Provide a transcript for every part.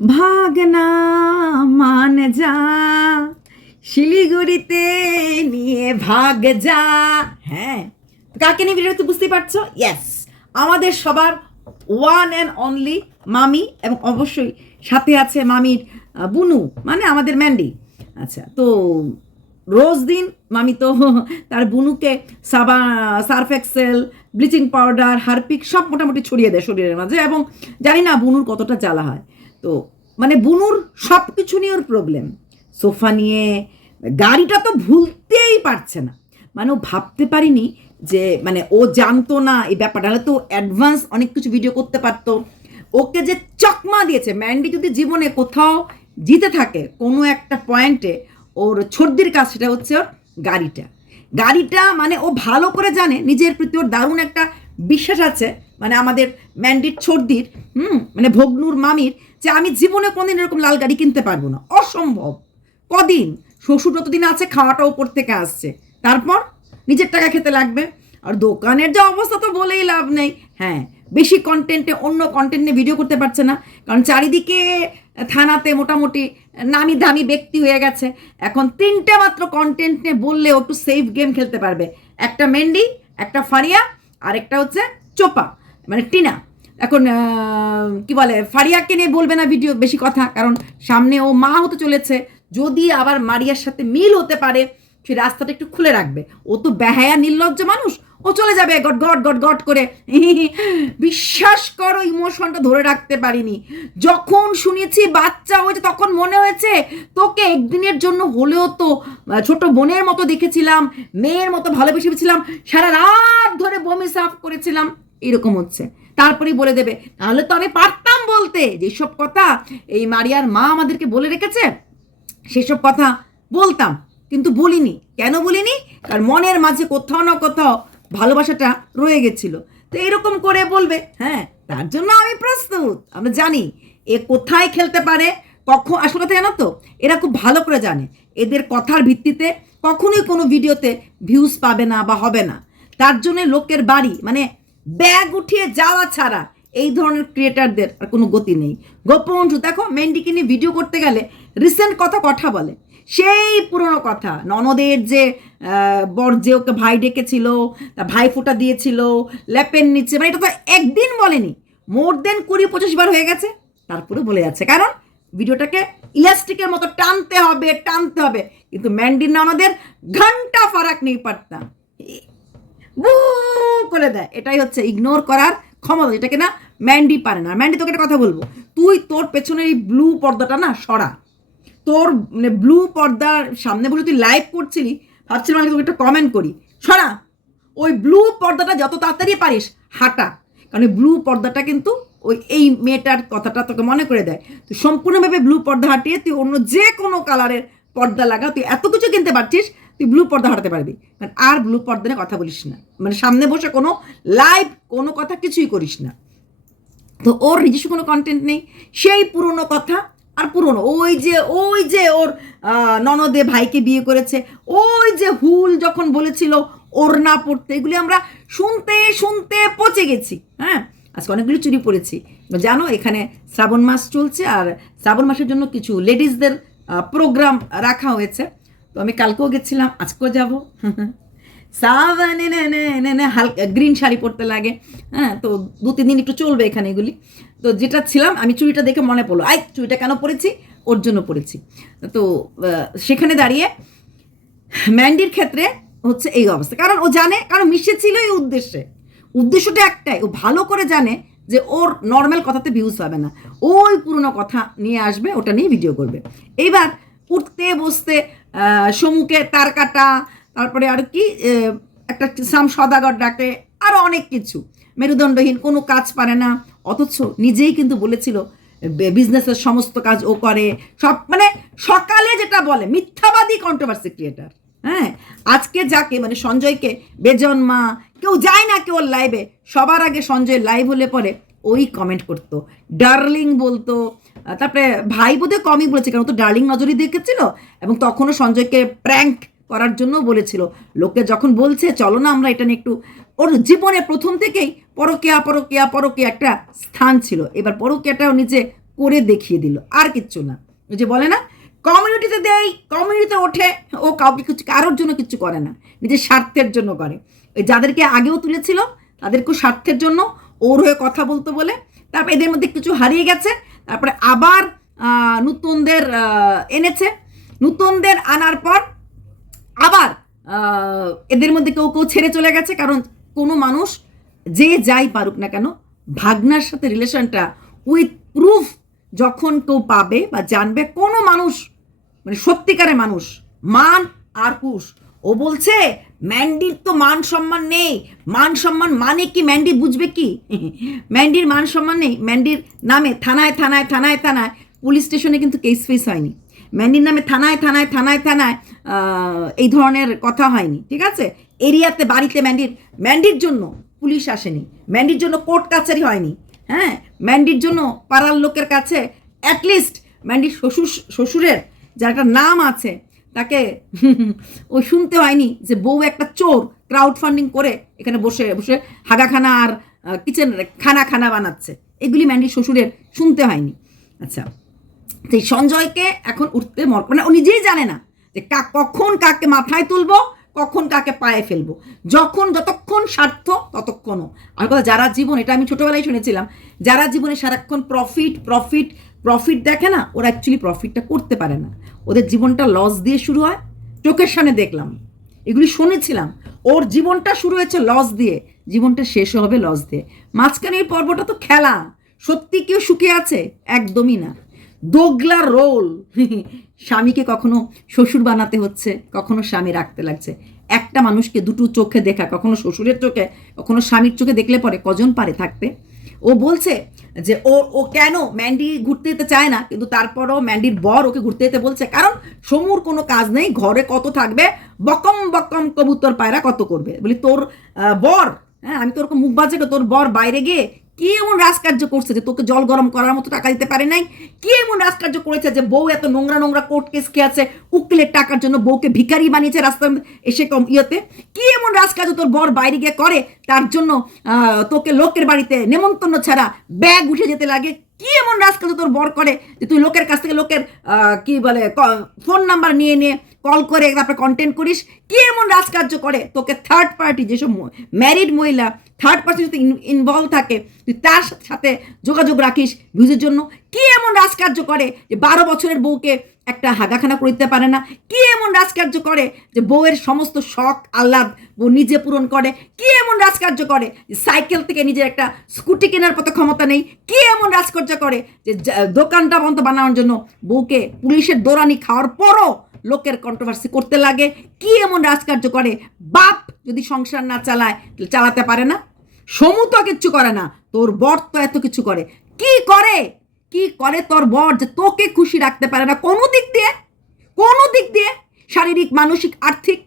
ভাগনা মান যা শিলিগুড়িতে নিয়ে ভাগ যা। হ্যাঁ, কাকে নিয়ে ভিডিওটা তুই বুঝতেই পারছো? ইয়েস, আমাদের সবার ওয়ান অ্যান্ড অনলি মামি, এবং অবশ্যই সাথে আছে মামির বুনু, মানে আমাদের ম্যান্ডি। আচ্ছা, তো রোজ দিন মামি তো তার বুনুকে Surf Excel, bleaching powder, Harpic সব মোটামুটি ছড়িয়ে দেয় শরীরের মাঝে, এবং জানি না বুনুর কতটা জ্বালা হয়। তো মানে বুনুর সব কিছু নিয়ে ওর প্রবলেম, সোফা নিয়ে, গাড়িটা তো ভুলতেই পারছে না। মানে ও ভাবতে পারিনি যে মানে ও জানতো না এই ব্যাপারটা, হলে তো অ্যাডভান্স অনেক কিছু ভিডিও করতে পারতো। ওকে যে চকমা দিয়েছে ম্যান্ডি, যদি জীবনে কোথাও জিতে থাকে কোনো একটা পয়েন্টে, ওর ছর্দির কাজ সেটা হচ্ছে ওর গাড়িটা মানে ও ভালো করে জানে, নিজের প্রতি ওর দারুণ একটা বিশ্বাস আছে, মানে আমাদের ম্যান্ডির ছর্দির, মানে ভগ্নুর মামির, যে আমি জীবনে কোনদিন এরকম লাল গাড়ি কিনতে পারবো না, অসম্ভব। কদিন শ্বশুর যতদিন আছে খাওয়াটা উপর থেকে আসছে, তারপর নিজের টাকা খেতে লাগবে। আর দোকানের যে অবস্থা তো বলেই লাভ নেই। হ্যাঁ, বেশি কন্টেন্টে অন্য কন্টেন্ট নিয়ে ভিডিও করতে পারছে না, কারণ চারিদিকে থানাতে মোটামুটি নামি দামি ব্যক্তি হয়ে গেছে। এখন তিনটে মাত্র কন্টেন্ট নিয়ে বললেও একটু সেফ গেম খেলতে পারবে, একটা মেন্ডি, একটা ফারিয়া, আর একটা হচ্ছে চোপা, মানে টিনা। এখন কি বলে, ফারিয়াকে নিয়ে বলবে না ভিডিও বেশি কথা, কারণ সামনে ও মা হতে চলেছে, যদি আবার মারিয়ার সাথে মিল হতে পারে সেই রাস্তাটা একটু খুলে রাখবে। ও তো বেহায়া নির্লজ্জ মানুষ, ও চলে যাবে গট গট গট গট করে। বিশ্বাস করো, ইমোশনটা ধরে রাখতে পারিনি। যখন শুনেছি বাচ্চা হয়েছে তখন মনে হয়েছে তোকে একদিনের জন্য হলেও তো ছোট বোনের মতো দেখেছিলাম, মেয়ের মতো ভালোবেসেছিলাম, সারা রাত ধরে বমি সাফ করেছিলাম, এরকম হচ্ছে। তারপরেই বলে দেবে, তাহলে তো আমি পারতাম বলতে, যেসব কথা এই মারিয়ার মা আমাদেরকে বলে রেখেছে সেসব কথা বলতাম, কিন্তু বলিনি। কেন বলিনি? কারণ মনের মাঝে কোথাও না কোথাও ভালোবাসাটা রয়ে গেছিল। তো এরকম করে বলবে, হ্যাঁ, তার জন্য আমি প্রস্তুত। আমরা জানি এ কোথায় খেলতে পারে, কখন। আসল কথা জানো তো, এরা খুব ভালো করে জানে এদের কথার ভিত্তিতে কখনোই কোনো ভিডিওতে ভিউজ পাবে না বা হবে না। তার জন্য লোকের বাড়ি মানে ব্যাগ উঠিয়ে যাওয়া ছাড়া এই ধরনের ক্রিয়েটারদের আর কোনো গতি নেই। গোপন দেখো, মেন্ডিকে নিয়ে ভিডিও করতে গেলে রিসেন্ট কথা বলে, সেই পুরনো কথা, ননদের যে বর যে ওকে ভাই ডেকেছিল, তা ভাই ফোঁটা দিয়েছিল, ল্যাপের নিচে, মানে এটা তো একদিন বলেনি, মোর দেন 20-25 বার হয়ে গেছে। তারপরে বলে যাচ্ছে, কারণ ভিডিওটাকে ইলাস্টিকের মতো টানতে হবে। কিন্তু ম্যান্ডির ননদের ঘন্টা ফারাক নেই পারতাম, বু করে দেয়। এটাই হচ্ছে ইগনোর করার ক্ষমতা, যেটাকে না ম্যান্ডি পারে না। ম্যান্ডি, তোকে একটা কথা বলবো, তুই তোর পেছনের এই ব্লু পর্দাটা না সরা। তোর মানে ব্লু পর্দার সামনে বসে তুই লাইভ করছিলি, ভাবছিলাম আমি তোকে একটা কমেন্ট করি, সরা ওই ব্লু পর্দাটা যত তাড়াতাড়ি পারিস হাঁটা। কারণ ওই ব্লু পর্দাটা কিন্তু ওই এই মেয়েটার কথাটা তোকে মনে করে দেয়। তুই সম্পূর্ণভাবে ব্লু পর্দা হাঁটিয়ে তুই অন্য যে কোনো কালারের পর্দা লাগা, তুই এত কিছু কিনতে পারছিস, তুই ব্লু পর্দা হাঁটাতে পারবি। কারণ আর ব্লু পর্দা নিয়ে কথা বলিস না, মানে সামনে বসে কোনো লাইভ কোনো কথা কিছুই করিস না। তো ওর নিজস্ব কোনো কন্টেন্ট নেই, সেই পুরনো কথা আর পুরনো, ওই যে ওর ননদে ভাইকে বিয়ে করেছে, ওই যে হুল যখন বলেছিল ওর না পড়তে, এগুলি আমরা শুনতে শুনতে পচে গেছি। হ্যাঁ, আজকে অনেকগুলি চুরি পড়েছি। জানো, এখানে শ্রাবণ মাস চলছে, আর শ্রাবণ মাসের জন্য কিছু লেডিসদের প্রোগ্রাম রাখা হয়েছে। তো আমি কালকেও গেছিলাম, আজকেও যাব। সাবানে নে হালকা গ্রিন শাড়ি পরতে লাগে। হ্যাঁ, তো 2-3 দিন একটু চলবে এখানে এগুলি। তো যেটা ছিলাম, আমি চুড়িটা দেখে মনে পড়লো, চুড়িটা কেন পরেছি, ওর জন্য পরেছি। তো সেখানে দাঁড়িয়ে ম্যান্ডির ক্ষেত্রে হচ্ছে এই অবস্থা, কারণ ও জানে, কারণ মিশেছিল এই উদ্দেশ্যটা একটাই, ও ভালো করে জানে যে ওর নর্মাল কথাতে ভিউজ হবে না, ওই পুরনো কথা নিয়ে আসবে, ওটা নিয়ে ভিডিও করবে। এইবার উঠতে বসতে সমুখে তার কাটা, তারপরে আর কি একটা সাম সদাগর ডাকে, আরও অনেক কিছু, মেরুদণ্ডহীন, কোনো কাজ পারে না। অথচ নিজেই কিন্তু বলেছিল বিজনেসের সমস্ত কাজ ও করে, সব মানে সকালে যেটা বলে মিথ্যাবাদী কন্ট্রোভার্সি ক্রিয়েটার। হ্যাঁ, আজকে যাকে মানে সঞ্জয়কে বেজন্মা, কেউ যায় না কেউ লাইভে, সবার আগে সঞ্জয় লাইভ হলে পরে ওই কমেন্ট করতো, ডার্লিং বলতো। তারপরে ভাই বোধহয় কমই বলেছে, কারণ তো ডার্লিং নজরই দেখেছিল, এবং তখনও সঞ্জয়কে প্র্যাঙ্ক করার জন্য বলেছিল। লোকে যখন বলছে চলো না আমরা এটা নিয়ে একটু, ওর জীবনে প্রথম থেকেই পরকীয়া একটা স্থান ছিল, এবার পরকীয়াটাও নিচে করে দেখিয়ে দিল, আর কিচ্ছু না। ওই যে বলে না, কমিউনিটিতে দেই, কমিউনিটিতে ওঠে, ও কাউকে কিছু কারোর জন্য কিছু করে না, নিজের স্বার্থের জন্য করে। ওই যাদেরকে আগেও তুলেছিল তাদেরকেও স্বার্থের জন্য ওর হয়ে কথা বলতো বলে, তারপর এদের মধ্যে কিছু হারিয়ে গেছে, তারপরে আবার নতুনদের এনেছে। নতুনদের আনার পর আবার এদের মধ্যে কেউ কেউ ছেড়ে চলে গেছে। কারণ কোনো মানুষ যে যাই পারুক না কেন, ভাগনার সাথে রিলেশনটা উইথ প্রুফ যখন কেউ পাবে বা জানবে, কোনো মানুষ মানে সত্যিকারের মানুষ, মান আর কুশ। ও বলছে ম্যান্ডির তো মান সম্মান নেই। মান সম্মান মানে কি ম্যান্ডি বুঝবে কি? ম্যান্ডির মান সম্মান নেই। ম্যান্ডির নামে থানায় থানায় থানায় থানায়, পুলিশ স্টেশনে কিন্তু কেস ফেস হয়নি। ম্যান্ডির নামে থানায় থানায় থানায় থানায় এই ধরনের কথা হয়নি, ঠিক আছে? এরিয়াতে বাড়িতে ম্যান্ডির জন্য পুলিশ আসেনি, ম্যান্ডির জন্য কোর্ট কাছারি হয়নি। হ্যাঁ, ম্যান্ডির জন্য পাড়ার লোকের কাছে অ্যাটলিস্ট ম্যান্ডির শ্বশুরের যার একটা নাম আছে তাকে ও শুনতে হয়নি যে বউ একটা চোর ক্রাউড ফান্ডিং করে এখানে বসে বসে হাগাখানা আর কিচেন খানা বানাচ্ছে। এগুলি ম্যান্ডির শ্বশুরের শুনতে হয়নি। আচ্ছা, সেই সঞ্জয়কে এখন উঠতে মানে ও নিজেই জানে না যে কখন কাকে মাথায় তুলবো, কখন কাকে পায়ে ফেলবো। যতক্ষণ স্বার্থ ততক্ষণও। আর কথা, যারা জীবন, এটা আমি ছোটোবেলায় শুনেছিলাম, যারা জীবনে সারাক্ষণ প্রফিট প্রফিট প্রফিট দেখে না, ওরা অ্যাকচুয়ালি প্রফিটটা করতে পারে না। ওদের জীবনটা লস দিয়ে শুরু হয়। চোখের সামনে দেখলাম, এগুলি শুনেছিলাম। ওর জীবনটা শুরু হয়েছে লস দিয়ে, জীবনটা শেষও হবে লস দিয়ে। মাঝখানে এই পর্বটা তো খেলা। সত্যি কেউ সুখে আছে? একদমই না। দোগলার রোল। স্বামীকে কখনো শ্বশুর বানাতে হচ্ছে, কখনো স্বামী রাখতে লাগছে। একটা মানুষকে দুটো চোখে দেখা, কখনো শ্বশুরের চোখে, কখনো স্বামীর চোখে দেখলে পরে কজন পারে থাকতে? ও বলছে যে ও কেন ম্যান্ডি ঘুরতে যেতে চায় না, কিন্তু তারপরও ম্যান্ডির বর ওকে ঘুরতে যেতে বলছে। কারণ সমুর কোনো কাজ নেই, ঘরে কত থাকবে, বকম বকম কবুতর পায়রা কত করবে। বলি তোর বর, হ্যাঁ আমি তোর মুখ বাজে, তোর বর বাইরে গিয়ে কি এমন রাজকার্য করছে যে তোকে জল গরম করার মতো টাকা দিতে পারে নাই? কি এমন রাজকার্য করেছে যে বউ এত নোংরা কোর্ট কেস খেয়ে আছে, উকিলের টাকার জন্য বউকে ভিখারি বানিয়েছে রাস্তায় এসে ইয়েতে? কি এমন রাজকার্য তোর বর বাইরে গিয়ে করে, তার জন্য তোকে লোকের বাড়িতে নেমন্তন্ন ছাড়া ব্যাগ উঠে যেতে লাগে? কি এমন রাজকার্য তোর বর করে যে তুই লোকের কাছ থেকে লোকের কি বলে ফোন নাম্বার নিয়ে কল করে তারপরে কন্টেন্ট করিস? কি এমন রাজকার্য করে তোকে থার্ড পার্টি, যেসব ম্যারিড মহিলা থার্ড পার্টির সাথে ইনভলভ থাকে, তুই তার সাথে যোগাযোগ রাখিস ভিউজের জন্য? কি এমন রাজকার্য করে যে 12 বছরের বউকে একটা হাগাখানা করে দিতে পারে না? কি এমন রাজকার্য করে যে বউয়ের সমস্ত শখ আহ্লাদ বউ নিজে পূরণ করে? কি এমন রাজকার্য করে যে সাইকেল থেকে নিজের একটা স্কুটি কেনার মতো ক্ষমতা নেই? কি এমন রাজকার্য করে যে দোকানটা বন্ধ বানানোর জন্য বউকে পুলিশের দৌড়ানি খাওয়ার পরও লোকের কন্ট্রোভার্সি করতে লাগে? কি এমন রাজকার্য করে? বাপ যদি সংসার না চালাতে পারে না? সমু তো কিচ্ছু করে না, তোর বর তো এত কিছু করে। কি করে তোর বর যে তোকে খুশি রাখতে পারে না কোনো দিক দিয়ে, শারীরিক, মানসিক, আর্থিক?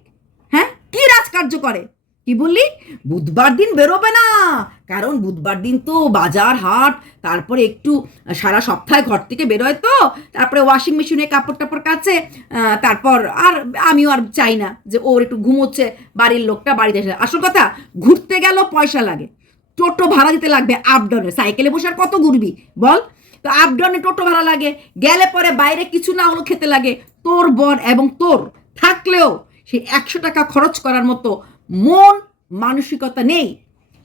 হ্যাঁ, কি রাজকার্য করে? কি বললি? বুধবার দিন বেরোবে না, কারণ বুধবার দিন তো বাজার হাট, তারপরে একটু সারা সপ্তাহে ঘর থেকে বেরোয়, তো তারপরে ওয়াশিং মেশিনে কাপড় টাপড় কাচে, তারপর আর আমিও আর চাই না যে ওর একটু ঘুমোচ্ছে, বাড়ির লোকটা বাড়িতে এসে। আসল কথা, ঘুরতে গেলেও পয়সা লাগে, টোটো ভাড়া দিতে লাগবে আপ ডাউনে। সাইকেলে বসে আর কত ঘুরবি বল? তো আপ ডাউনে টোটো ভাড়া লাগে, গেলে পরে বাইরে কিছু না হলো খেতে লাগে। তোর বর এবং তোর থাকলেও সেই 100 টাকা খরচ করার মতো মন মানসিকতা নেই।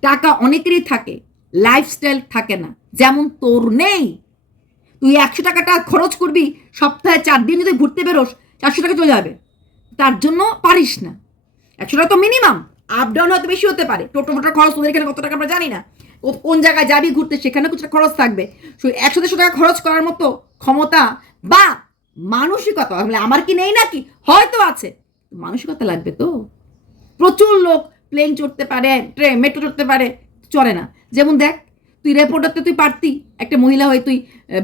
টাকা অনেকেরই থাকে, লাইফস্টাইল থাকে না, যেমন তোর নেই। তুই 100 টাকাটা খরচ করবি, সপ্তাহে 4 দিন যদি ঘুরতে বেরোস 400 টাকা চলে যাবে, তার জন্য পারিস না। 100 টাকা তো মিনিমাম, আপ ডাউন হয়তো বেশি হতে পারে। টোটো খরচ তোদের এখানে কত টাকা আমরা জানি না, কোন জায়গায় যাবি ঘুরতে সেখানে কিছু খরচ থাকবে। 100-150 টাকা খরচ করার মতো ক্ষমতা বা মানসিকতা আমার কি নেই নাকি? হয়তো আছে, মানসিকতা লাগবে তো। প্রচুর লোক প্লেন চড়তে পারে, মেট্রো চড়তে পারে, চড়ে না। যেমন দেখ, তুই রিপোর্টারতে তুই পারতি, একটা মহিলা হয়ে তুই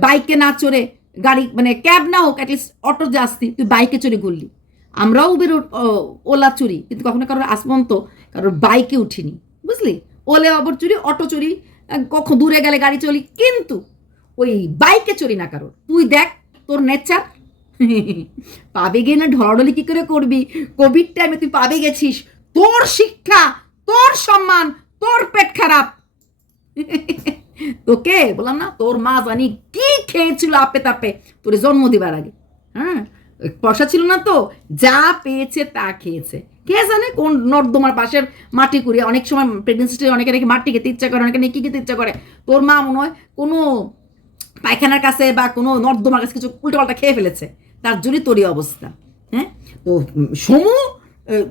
বাইকে না চড়ে, গাড়ি মানে ক্যাব না হোক, অ্যাটলিস্ট অটো যে আসতি, তুই বাইকে চড়ে ঘুরলি। আমরাও ওলা চুরি, কিন্তু কখনো কারোর আসবন্ত কারোর বাইকে উঠিনি, বুঝলি? ওলে আবার চুরি, অটো চুরি, কখন দূরে গেলে গাড়ি চলি, কিন্তু ওই বাইকে চড়ি না কারোর। তুই দেখ তোর নেচার। পাবে গিয়ে না ঢলাঢলি কি করে করবি? কোভিড টাইমে তুই পাবে গেছিস, তোর শিক্ষা, তোর সম্মান, তোর পেট খারাপ, তোকে বললাম না, তোর মা জানি কি খেয়েছিল আপে তাপে তোর জন্ম দিবার আগে। হ্যাঁ, পয়সা ছিল না তো, যা পেয়েছে তা খেয়েছে। কে জানে কোন নর্দমার পাশের মাটি কুড়িয়ে, অনেক সময় প্রেগনেন্সিতে অনেকে নাকি মাটি খেতে ইচ্ছা করে, অনেকে নাকি খেতে ইচ্ছা করে। তোর মা মনে হয় কোনো পায়খানার কাছে বা কোনো নর্দমার কাছে কিছু উল্টোপাল্টা খেয়ে ফেলেছে, তার জন্যই তোরই অবস্থা। হ্যাঁ, তো সমু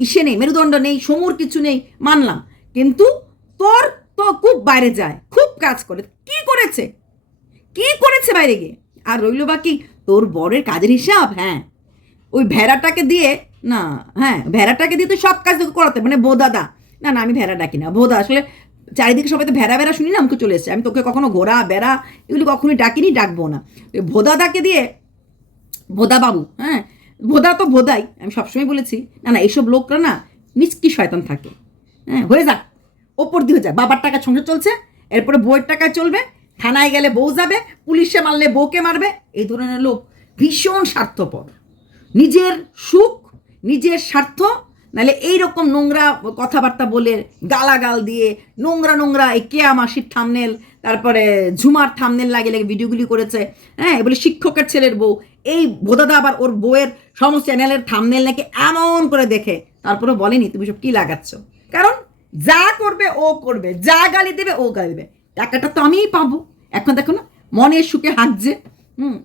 ইসে নেই, মেরুদণ্ড নেই, সমুর কিছু নেই মানলাম, কিন্তু তোর তো খুব বাইরে যায়, খুব কাজ করে। কি করেছে, কি করেছে বাইরে গিয়ে? আর রইল বাকি তোর বরের কাজের হিসাব। হ্যাঁ, ওই ভেড়াটাকে দিয়ে না, হ্যাঁ ভেড়াটাকে দিয়ে তো সব কাজ তোকে করাতে, মানে বোদাদা। না না, আমি ভেড়া ডাকি না, ভোদা। আসলে চারিদিকে সবাই তো ভেড়া ভেড়া শুনি না, আমাকে চলে এসছে। আমি তোকে কখনো ঘোড়া বেড়া এগুলি কখনোই ডাকিনি, ডাকবো না। ভোদাদাকে দিয়ে, ভোদা বাবু, হ্যাঁ ভোদা তো ভোদাই, আমি সবসময় বলেছি। না না, এইসব লোকরা না মিচকি শয়তান থাকে। হ্যাঁ, হয়ে যাক, ওপর দিয়ে হয়ে যাক। বাবার টাকা সংসার চলছে, এরপরে বউয়ের টাকায় চলবে, থানায় গেলে বউ যাবে, পুলিশে মারলে বউকে মারবে। এই ধরনের লোক ভীষণ স্বার্থপর, নিজের সুখ, নিজের স্বার্থ। নাহলে এইরকম নোংরা কথাবার্তা বলে, গালাগাল দিয়ে, নোংরা নোংরা এই কেয়া মাসির থামনেল, তারপরে ঝুমার থামনেল লাগিয়ে লেগে ভিডিওগুলি করেছে। হ্যাঁ, বলে শিক্ষকের ছেলের বউ। এই ভোদাদা আবার ওর বউয়ের সমস্ত চ্যানেলের থামনেল নাকি এমন করে দেখে, তারপরে বলেনি তুমি সব কী লাগাচ্ছ। কারণ যা করবে ও করবে, যা গালি দেবে ও গালি দেবে, টাকাটা তো আমিই পাবো। এখন দেখো না, মনের সুখে হাঁকছে।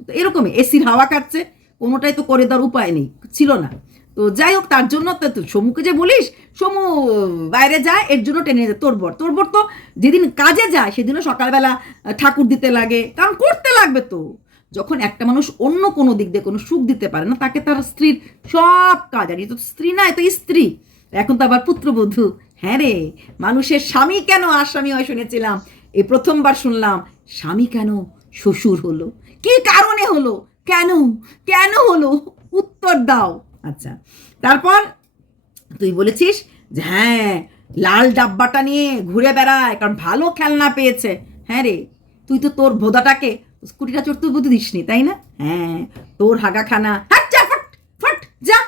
তো এরকমই এসির হাওয়া খাচ্ছে, কোনোটাই তো করে দেওয়ার উপায় নেই, ছিল না। তো যাই হোক, তার জন্য তো সমুকে যে বলিস, সমু বাইরে যায় এর জন্য টেনে যায় তোর বর। তোর বর তো যেদিন কাজে যায় সেদিনও সকালবেলা ঠাকুর দিতে লাগে, কারণ করতে লাগবে তো। যখন একটা মানুষ অন্য কোনো দিক দিয়ে কোনো সুখ দিতে পারে না, তাকে তার স্ত্রীর সব কাজ, আর এ তো স্ত্রী না, এ তো স্ত্রী, এখন তো আবার পুত্রবধূ। হ্যাঁ রে, মানুষের স্বামী কেন আসামি হয় শুনেছিলাম, এই প্রথমবার শুনলাম স্বামী কেন শ্বশুর হলো, কি কারণে হলো, কেন কেন হলো, উত্তর দাও। আচ্ছা, তারপর তুই বলেছিস যে হ্যাঁ লাল ডাব্বাটা নিয়ে ঘুরে বেড়ায় কারণ ভালো খেলনা পেয়েছে। হ্যাঁ রে, তুই তো তোর ভোদাটাকে স্কুটিটা চড়তে বুদ্ধি দিসনি, তাই না? হ্যাঁ, তোর হাগাখানা, হাট যা, ফট ফট যা।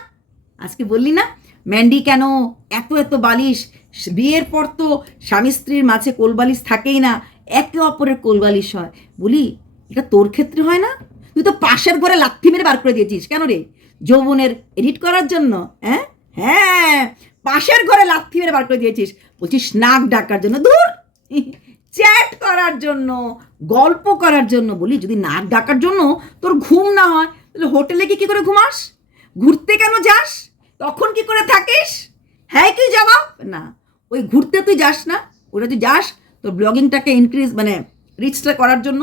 আজকে বললি না ম্যান্ডি কেন এত এত বালিশ, বিয়ের পর তো স্বামী স্ত্রীর মাঝে কোলবালিশ থাকেই না, একে অপরের কোলবালিশ হয়। বলি এটা তোর ক্ষেত্রে হয় না? তুই তো পাশের ঘরে লাথি মেরে বার করে দিয়েছিস। কেন রে? যৌবনের এডিট করার জন্য? হ্যাঁ হ্যাঁ, পাশের ঘরে লাথি মেরে বার করে দিয়েছিস, বলছিস নাক ডাকার জন্য। দূর, চ্যাট করার জন্য, গল্প করার জন্য। বলি যদি নাক ডাকার জন্য তোর ঘুম না হয়, তাহলে হোটেলে কি করে ঘুমাস? ঘুরতে কেন যাস? তখন কি করে থাকিস? হ্যাঁ কি জবাব? না, ওই ঘুরতে তুই যাস না, ওটা তুই যাস তোর ব্লগিংটাকে ইনক্রিজ, মানে রিচটা করার জন্য।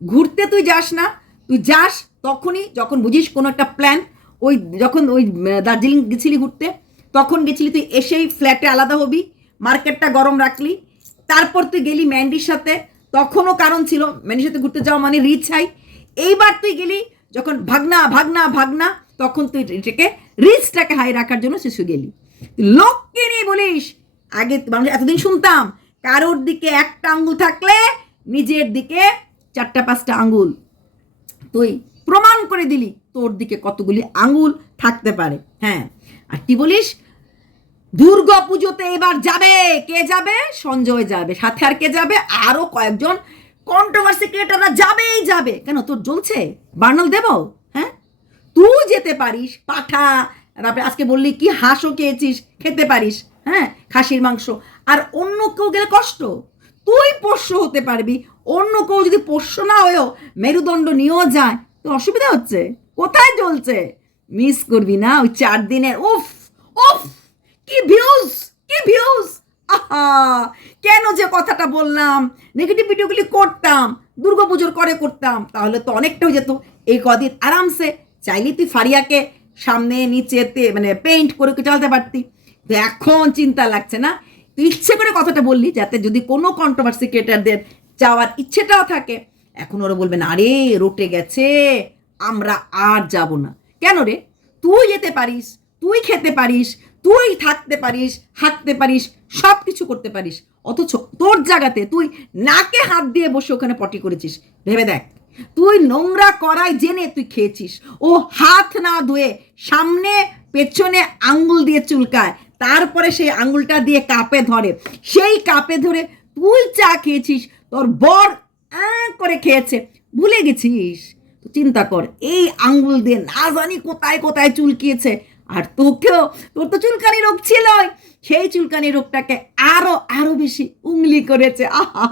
ঘুরতে তুই যাস না, তুই যাস তখনই যখন বুঝিস কোনো একটা প্ল্যান। ওই যখন ওই দার্জিলিং গেছিলি ঘুরতে, তখন গেছিলি তুই, এসেই ফ্ল্যাটে আলাদা হবি, মার্কেটটা গরম রাখলি, তারপর তুই গেলি ম্যান্ডির সাথে, তখনও কারণ ছিল, ম্যান্ডির সাথে ঘুরতে যাওয়া মানে রিচ হাই। এইবার তুই গেলি যখন ভাগনা ভাগনা ভাগনা, তখন তুই এটাকে রিচটাকে হাই রাখার জন্য শিশু গেলি। লোককে নিয়ে বলিস, আগে মানুষ এতদিন শুনতাম কারোর দিকে একটা আঙ্গুল থাকলে নিজের দিকে 4-5টা আঙ্গুল। তুই প্রমাণ করে দিলি তোর দিকে কতগুলি আঙ্গুল থাকতে পারে। হ্যাঁ, আর কি বলিস দুর্গা পুজোতে এবার যাবে, কে যাবে? সঞ্জয় যাবে, সাথে আর কে যাবে? আরো কয়েকজন কন্ট্রোভার্সি ক্রিয়েটাররা যাবেই যাবে। কেন তোর জ্বলছে? বার্নাল দেব? হ্যাঁ, তুই যেতে পারিস, পাঠা, তারপরে আজকে বললি কি হাঁসও খেয়েছিস, খেতে পারিস, হ্যাঁ খাসির মাংস। আর অন্য কেউ গেলে কষ্ট, তুই পোষ্য হতে পারবি, অন্য কেউ যদি পোষ্য না হয়েও মেরুদণ্ড নিয়েও যায় তো অসুবিধা হচ্ছে? কোথায় জ্বলছে? মিস করবি না ওই 4 দিনের। উফ উফ, কি ভিউজ, কি ভিউজ! আহা, কেন যে কথাটা বললাম, নেগেটিভ ভিডিওগুলি করতাম, দুর্গাপুজোর করে করতাম, তাহলে তো অনেকটা হয়ে যেত। এই কদিন আরামসে চাইলে তুই ফারিয়াকে সামনে নিচেতে মানে পেইন্ট করে চালাতে পারতি। তো এখন চিন্তা লাগছে না, তুই ইচ্ছে করে কথাটা বললি যাতে যদি কোনো কন্ট্রোভার্সি ক্রিয়েটারদের যাওয়ার ইচ্ছেটাও থাকে, এখন ওরা বলবে না আরে রোটে গেছে, আমরা আর যাব না। কেন রে? তুই যেতে পারিস, তুই খেতে পারিস, তুই থাকতে পারিস, হাঁটতে পারিস, সব কিছু করতে পারিস, অথচ তোর জায়গাতে তুই নাকে হাত দিয়ে বসে ওখানে পটি করেছিস। ভেবে দেখ, তুই নোংরা করাই জেনে তুই খেয়েছিস। ও হাত না ধুয়ে সামনে পেছনে আঙ্গুল দিয়ে চুলকায়, তারপরে সেই আঙ্গুলটা দিয়ে কাপে ধরে, সেই কাপে ধরে তুই চা খেয়েছিস। তোর বর করে খেয়েছে, ভুলে গেছিস? তো চিন্তা কর, এই আঙ্গুল দিয়ে না জানি কোথায় কোথায় চুলকিয়েছে। আর তোকেও, তোর তো চুলকানি রোগ ছিল, সেই চুলকানি রোগটাকে আরো আরো বেশি উংলি করেছে। আহা,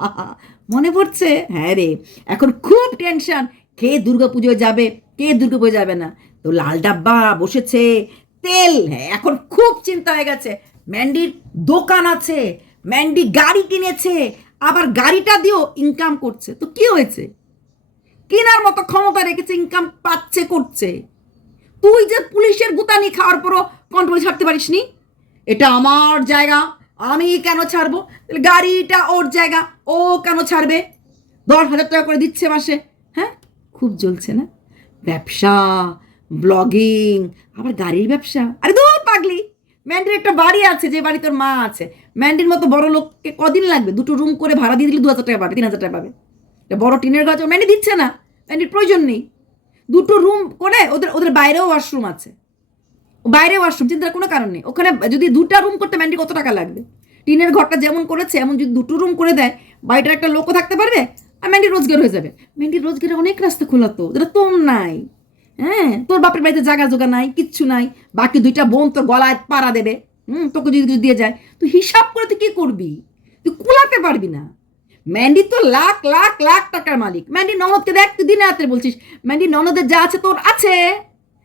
মনে পড়ছে? হ্যাঁ রে, এখন খুব টেনশন, কে দুর্গাপুজোয় যাবে, কে দুর্গাপুজোয় যাবে না। তো লাল ডাব্বা বসেছে, তেল, হ্যাঁ এখন খুব চিন্তা হয়ে গেছে। ম্যান্ডির দোকান আছে, ম্যান্ডি গাড়ি কিনেছে, আবার গাড়িটা দিয়েও ইনকাম করছে। তো কি হয়েছে? কেনার মতো ক্ষমতা রেখেছে, ইনকাম পাচ্ছে, করছে। তুই যে পুলিশের গুতানি খাওয়ার পরও কন্ট্রোল ছাড়তে পারিস নি। এটা আমার জায়গা, আমি কেন ছাড়বো? গাড়িটা ওর জায়গা, ও কেন ছাড়বে? 10,000 টাকা করে দিচ্ছে মাসে। হ্যাঁ, খুব জ্বলছে না? ব্যবসা, ব্লগিং, আবার গাড়ির ব্যবসা। আরে দূর পাগলি, ম্যান্ডির একটা বাড়ি আছে, যে বাড়ি তোর মা আছে। ম্যান্ডির মতো বড় লোককে কদিন লাগবে? 2 রুম করে ভাড়া দিয়ে দিলে 2,000 টাকা পাবে, 3,000 টাকা পাবে। বড় টিনের ঘর ম্যান্ডি দিচ্ছে না, ম্যান্ডির প্রয়োজন নেই। 2 রুম করে, ওদের ওদের বাইরেও ওয়াশরুম আছে, বাইরে ওয়াশরুম, চিন্তার কোনো কারণ নেই। ওখানে যদি 2টা রুম করতে ম্যান্ডি কত টাকা লাগবে? টিনের ঘরটা যেমন করেছে, এমন যদি 2 রুম করে দেয়, বাড়িটার একটা লোকও থাকতে পারবে, আর ম্যান্ডির রোজগার হয়ে যাবে। ম্যান্ডির রোজগারের অনেক রাস্তা খোলা, তো যেটা তোর নাই। হ্যাঁ, তোর বাপের বাড়িতে জায়গা জোগা নাই, কিচ্ছু নাই, বাকি 2টা বোন তোর গলায় পাড়া দেবে। তোকে যদি কিছু দিয়ে যায়, তুই হিসাব করে তুই কি করবি? তুই কুলাতে পারবি না। ম্যান্ডি তো লাখ লাখ লাখ টাকার মালিক। ম্যান্ডি ননদকে দেখ, তুই দিনে রাত্রে বলছিস ম্যান্ডি ননদের যা আছে তোর আছে।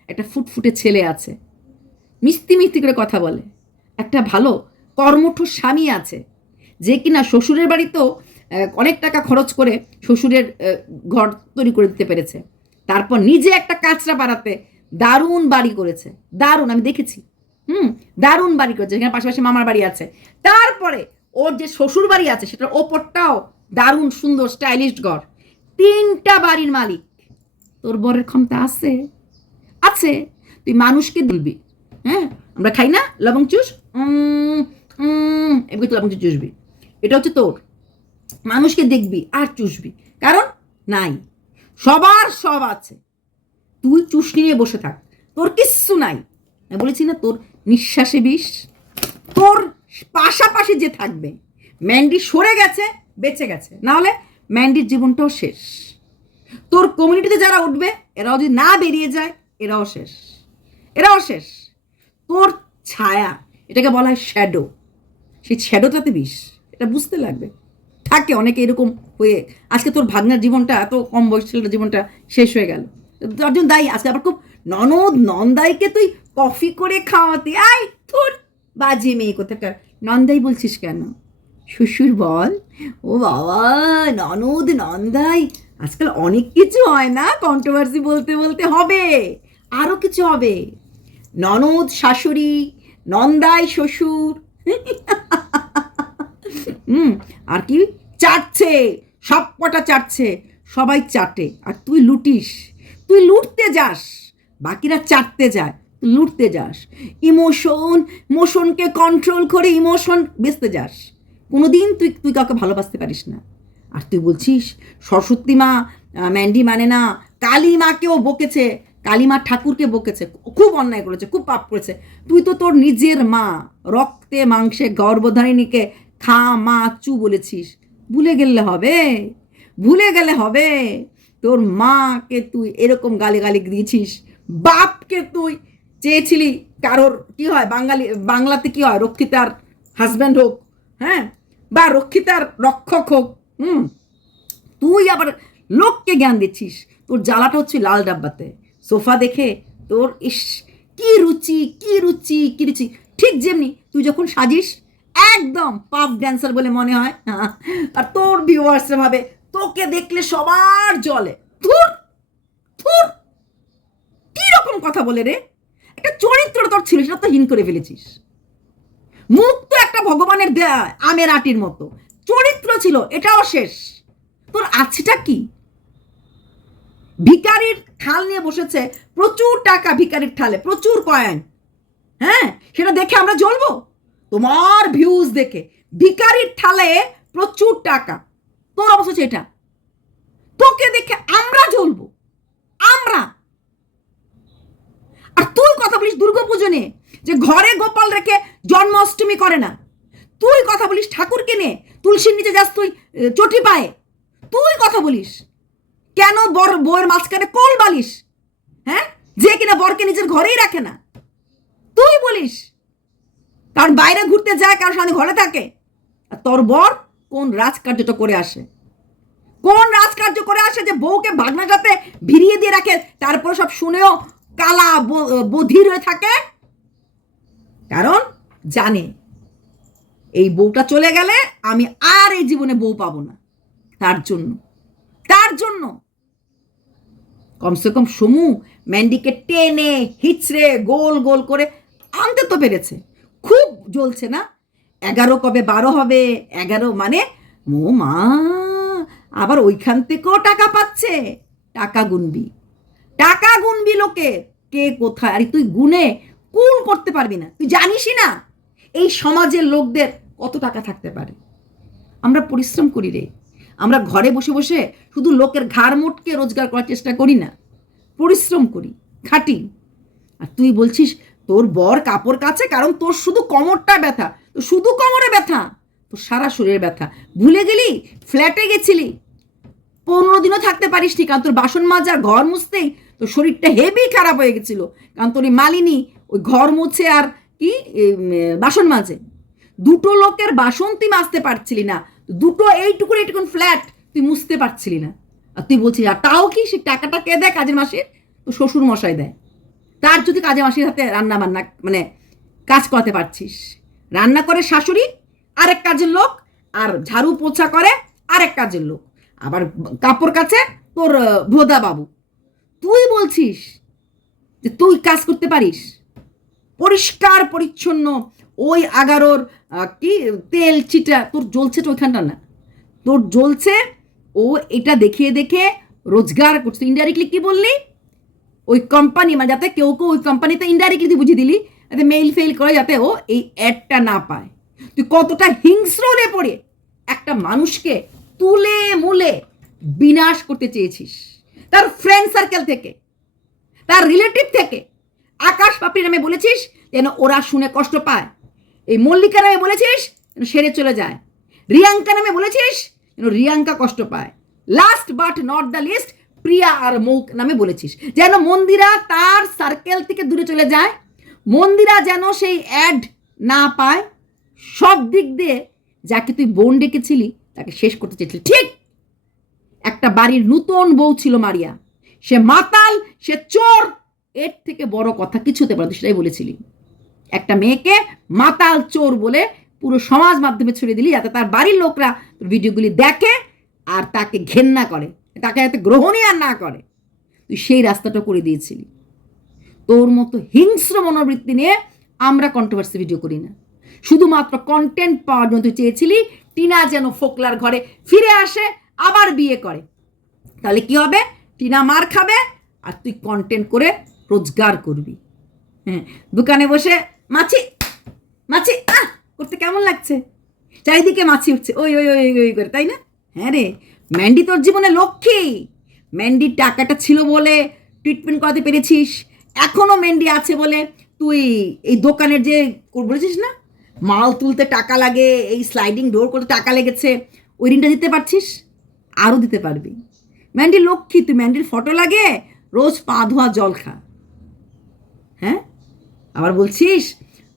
একটা ফুটফুটে ছেলে আছে, মিষ্টি মিষ্টি করে কথা বলে, একটা ভালো কর্মঠ স্বামী আছে, যে কিনা শ্বশুরের বাড়িতেও অনেক টাকা খরচ করে শ্বশুরের ঘর তৈরি করে দিতে পেরেছে। তারপর নিজে একটা কাঁচরা পাড়াতে দারুণ বাড়ি করেছে, দারুণ, আমি দেখেছি। দারুণ বাড়ি করেছে, এখানে পাশাপাশি মামার বাড়ি আছে। তারপরে ওর যে শ্বশুর বাড়ি আছে, সেটার ওপরটাও দারুণ সুন্দর স্টাইলিশ ঘর। 3টা বাড়ির মালিক। তোর বরের ক্ষমতা আছে? আছে। তুই মানুষকে বলবি, হ্যাঁ আমরা খাই না লবং চুষ, এবার তুই লবং চুষ চুষবি, এটা হচ্ছে তোর। মানুষকে দেখবি আর চুষবি, কারণ নাই, সবার সব আছে, তুই চুষনি নিয়ে বসে থাক, তোর কিচ্ছু নাই। বলেছি না, তোর নিঃশ্বাসে বিষ। তোর পাশাপাশি যে থাকবে, ম্যান্ডি সরে গেছে, বেঁচে গেছে, নাহলে ম্যান্ডির জীবনটাও শেষ। তোর কমিউনিটিতে যারা উঠবে, এরাও যদি না বেরিয়ে যায়, এরাও শেষ, এরাও শেষ। তোর ছায়া, এটাকে বলা হয় শ্যাডো, সেই শ্যাডোটাতে বিষ, এটা বুঝতে লাগবে। থাকে অনেকে এরকম হয়ে, আজকে তোর ভাগনার জীবনটা, এত কম বয়স ছেলেটার জীবনটা শেষ হয়ে গেল, তার জন্য দায়ী। আজকে আবার খুব ননদ নন্দাইকে তুই কফি করে খাওয়াতে, আই তোর বাজে মেয়ে কোথাকার। নন্দাই বলছিস কেন? শ্বশুর বল। ও বাবা, ননদ নন্দাই, আজকাল অনেক কিছু হয় না, কন্ট্রোভার্সি বলতে বলতে হবে, আরও কিছু হবে। ননদ শাশুড়ি, নন্দাই শ্বশুর, আর কি চাটছে, সব কটা চাটছে, সবাই চাটে, আর তুই লুটিস, তুই লুটতে যাস, বাকিরা চাটতে যায়, তুই লুটতে যাস। ইমোশনকে কন্ট্রোল করে ইমোশন বেচতে যাস, কোনোদিন তুই তুই কাউকে ভালোবাসতে পারিস না। আর তুই বলছিস সরস্বতী মা ম্যান্ডি মানে না, কালী মাকেও বকেছে, কালী মা ঠাকুরকে বকেছে, খুব অন্যায় করেছে, খুব পাপ করেছে। তুই তো তোর নিজের মা, রক্তে মাংসে গর্ভধারিণীকে খা মা চু বলেছিস। ভুলে গেলে হবে, ভুলে গেলে হবে। তোর মাকে তুই এরকম গালি দিয়েছিস, বাপকে তুই চেয়েছিলি কারোর কি হয়, বাংলাতে কি হয়, রক্ষিতার হাজব্যান্ড হোক, হ্যাঁ, বা রক্ষিতার রক্ষক হোক। তুই আবার লোককে জ্ঞান দিচ্ছিস। তোর জ্বালাটা হচ্ছে লাল ডাব্বাতে সোফা দেখে তোর ইস কি রুচি, কি রুচি, কি রুচি। ঠিক যেমনি তুই যখন সাজিস, একদম পাফ ড্যান্সার বলে মনে হয়, আর তোর ভিউয়ার্সরা ভাবে তোকে দেখলে সবার জলে। ধুর ধুর, কি রকম কথা বলে রে! একটা চরিত্র তোর ছিল, সেটা তো হীন করে ফেলেছিস। মুখ তো একটা ভগবানের দেয়া আমের আটির মতো, চরিত্র ছিল, এটাও শেষ। তোর আছেটা কি? ভিকারির থাল নিয়ে বসেছে, প্রচুর টাকা ভিকারির থালে, প্রচুর কয়েন, হ্যাঁ, সেটা দেখে আমরা জ্বলবো? তোমার ভিউজ দেখে ভিকারির থালে প্রচুর টাকা, তোর অবস্থা এটা, তোকে দেখে আমরা জ্বলবো, আমরা। আর তুই কথা বলিস দুর্গাপুজো নিয়ে, যে ঘরে গোপাল রেখে জন্মাষ্টমী করে না। তুই কথা বলিস ঠাকুরকে নিয়ে, তুলসীর নিচে যাস তুই চটি পায়ে। তুই কথা বলিস কেন? বউয়ের মাঝখানে কোল বালিশ, হ্যাঁ, যে কিনা বরকে নিজের ঘরেই রাখে না, তুই বলিস। কারণ বাইরে ঘুরতে যায়, কারণ সামনে ঘরে থাকে। আর তোর বর কোন রাজকার্যটা করে আসে? কোন রাজকার্য করে আসে যে বউকে ভাগনার সাথে ভিড়িয়ে দিয়ে রাখে, তারপর সব শুনেও কালা বধির হয়ে থাকে? কারণ জানে এই বউটা চলে গেলে আমি আর এই জীবনে বউ পাবো না। তার জন্য কমসে কম সমু ম্যান্ডিকে টেনে হিচড়ে গোল গোল করে আনতে তো পেরেছে। খুব জ্বলছে না? 11 কবে 12 হবে? 11 মানে মা, আবার ওইখান থেকেও টাকা পাচ্ছে। টাকা গুনবি লোকে কে কোথায়। আর তুই গুনে কুল করতে পারবি না। তুই জানিসই না এই সমাজের লোকদের কত টাকা থাকতে পারে। আমরা পরিশ্রম করি রে, আমরা ঘরে বসে বসে শুধু লোকের ঘাড় মোটকে রোজগার করার চেষ্টা করি না, পরিশ্রম করি, খাটি। আর তুই বলছিস তোর বর কাপড় কাছে, কারণ তোর শুধু কোমরটা ব্যথা, তো শুধু কোমরে ব্যথা, তোর সারা শরীরে ব্যথা। ভুলে গেলি ফ্ল্যাটে গেছিলি, 15 দিনও থাকতে পারিস নি, কারণ তোর বাসন মাজা ঘর মুছতেই তোর শরীরটা হেভি খারাপ হয়ে গেছিল। কারণ তোর মালিনী ওই ঘর মুছে আর কি বাসন মাজে, দুটো লোকের বাসন তুই মাজতে পারছিলি না, দুটো এইটুকুন ফ্ল্যাট তুই মুছতে পারছিলি না। আর তুই বলছিস আর তাও কি সে টাকাটা কে দেয়? কাজের মাসির, তো শ্বশুর মশাই দেয়। তার যদি কাজের মাসির হাতে রান্না বান্না মানে কাজ করাতে পারছিস, রান্না করে শাশুড়ি আরেক কাজের লোক, আর ঝাড়ু পোছা করে আরেক কাজের লোক, আবার কাপড় কাছে তোর ভোদা বাবু। তুই বলছিস যে তুই কাজ করতে পারিস? পরিষ্কার পরিচ্ছন্ন ওই 11 কি তেল চিটা তোর জ্বলছে তো ওইখানটা না, তোর জ্বলছে ও এটা দেখিয়ে দেখে রোজগার করছে। ইনডাইরেক্টলি কি বললি? ওই কোম্পানি, মানে যাতে কেউ ওই কোম্পানিতে ইনডাইরেক্টলি তুই বুঝিয়ে দিলি যাতে মেইল ফেল করে, যাতে ও এই অ্যাডটা না পায়। তুই কতটা হিংস্র হলে পড়ে একটা মানুষকে তুলে মুলে বিনাশ করতে চেয়েছিস, তার ফ্রেন্ড সার্কেল থেকে, তার রিলেটিভ থেকে। আকাশ পাপড়ি নামে বলেছিস যেন ওরা শুনে কষ্ট পায়, এই মল্লিকা নামে বলেছিস যেন সেরে চলে যায়, রিয়াঙ্কা নামে বলেছিস যেন রিয়াঙ্কা কষ্ট পায়, last but not the least Priya আর মৌক নামে বলেছিস যেন মন্দিরা তার সার্কেল থেকে দূরে চলে যায়, মন্দিরা যেন সেই অ্যাড না পায়। সব দিক দিয়ে যাকে তুই বোন ডেকেছিলি তাকে শেষ করতে চেয়েছিলি। ঠিক একটা বাড়ির নতুন বউ ছিল মারিয়া, সে মাতাল, সে চোর, এর থেকে বড় কথা কিছু হতে পারে, সেটাই বলেছিলি। একটা মেয়েকে মাতাল চোর বলে পুরো সমাজ মাধ্যমে ছড়িয়ে দিলি, যাতে তার বাড়ির লোকরা ভিডিওগুলি দেখে আর তাকে ঘেন্না করে, তাকে যাতে গ্রহণই আর না করে। তুই সেই রাস্তাটা করে দিয়েছিলি। তোর মতো হিংস্র মনোবৃত্তি নিয়ে আমরা কন্ট্রোভার্সি ভিডিও করি না, শুধুমাত্র কন্টেন্ট পাওয়ার জন্য তুই চেয়েছিলি টিনা যেন ফোকলার ঘরে ফিরে আসে, আবার বিয়ে করে। তাহলে কি হবে? টিনা মার খাবে আর তুই কন্টেন্ট করে রোজগার করবি। হ্যাঁ, দোকানে বসে মাছি মাছি করতে কেমন লাগছে? চারিদিকে মাছি উঠছে ওই ওই ওই ওই করে, তাই না? হ্যাঁ রে, ম্যান্ডি তোর জীবনে লক্ষ্মী। ম্যান্ডির টাকাটা ছিল বলে ট্রিটমেন্ট করাতে পেরেছিস, এখনও ম্যান্ডি আছে বলে তুই এই দোকানের যে বলেছিস না মাল তুলতে টাকা লাগে, এই স্লাইডিং ডোর করতে টাকা লেগেছে, ওই ঋণটা দিতে পারছিস, আরও দিতে পারবি। ম্যান্ডি লক্ষ্মী, তুই ম্যান্ডির ফটো লাগে রোজ পা ধোয়া জল খা। হ্যাঁ, আবার বলছিস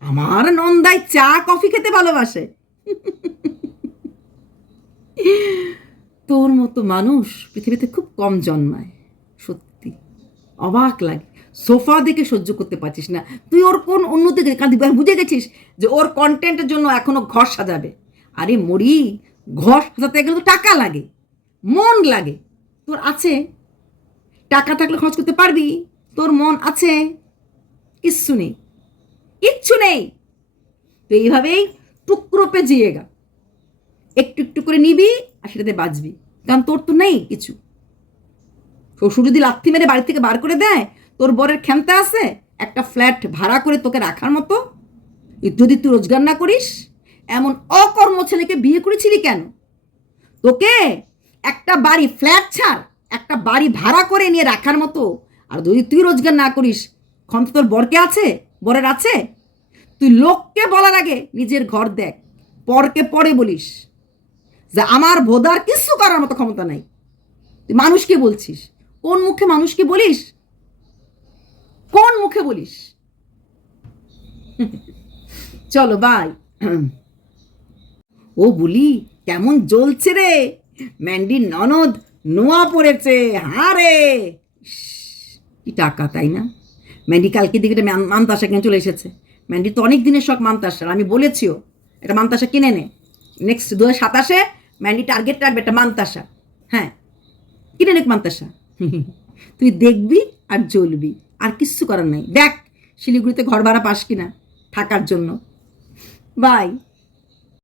আমার নন্দাই চা কফি খেতে ভালোবাসে। তোর মতো মানুষ পৃথিবীতে খুব কম জন্মায়, সত্যি অবাক লাগে। সোফা দেখে সহ্য করতে পারছিস না তুই ওর কোন উন্নতি, কারণ বুঝে গেছিস যে ওর কন্টেন্টের জন্য এখনো ঘর সাজাবে। আরে মরি, ঘর সাজাতে গেলে তো টাকা লাগে, মন লাগে। তোর আছে টাকা থাকলে খরচ করতে পারবি, তোর মন আছে? কিচ্ছু নেই, কিচ্ছু নেই। তো এইভাবেই টুকরো পে জিয়েগা, একটু একটু করে নিবি আর সেটাতে বাঁচবি, কারণ তোর তো নেই কিছু। শ্বশুর যদি লাথি মেরে বাড়ি থেকে বার করে দেয়, তোর বরের ক্ষমতা আছে একটা ফ্ল্যাট ভাড়া করে তোকে রাখার মতো? যদি তুই রোজগার না করিস, এমন অকর্ম ছেলেকে বিয়ে করেছিলি কেন? তোকে একটা বাড়ি ফ্ল্যাট ছাড়, একটা বাড়ি ভাড়া করে নিয়ে রাখার মতো। আর যদি তুই রোজগার না করিস, ক্ষমতা তোর বরকে আছে, বরের আছে? তুই লোককে বলার আগে নিজের ঘর দেখ, পরকে পরে বলিস। যে আমার ভোদার কিচ্ছু করার মতো ক্ষমতা নাই। তুই মানুষকে বলছিস, কোন মুখে মানুষকে বলিস? কোন মুখে বলিস? চলো বাই। ও বলি কেমন জ্বলছে রে, ম্যান্ডির ননদ নোয়া পড়েছে, হারে কি টাকা, তাই না? ম্যান্ডি কালকে দিকে মানতাসা কিনে চলে এসেছে। ম্যান্ডি তো অনেক দিনের শখ মানতাসার, আমি বলেছিও এটা মানতাসা কিনে নে। নেক্সট 2027-এ ম্যান্ডি টার্গেট রাখবে একটা মানতাসা। হ্যাঁ, কিনে নে মানতাসা। তুই দেখবি আর জ্বলবি, আর কিচ্ছু করার নাই। দেখ শিলিগুড়িতে ঘর ভাড়া পাস কিনা থাকার জন্য। বাই।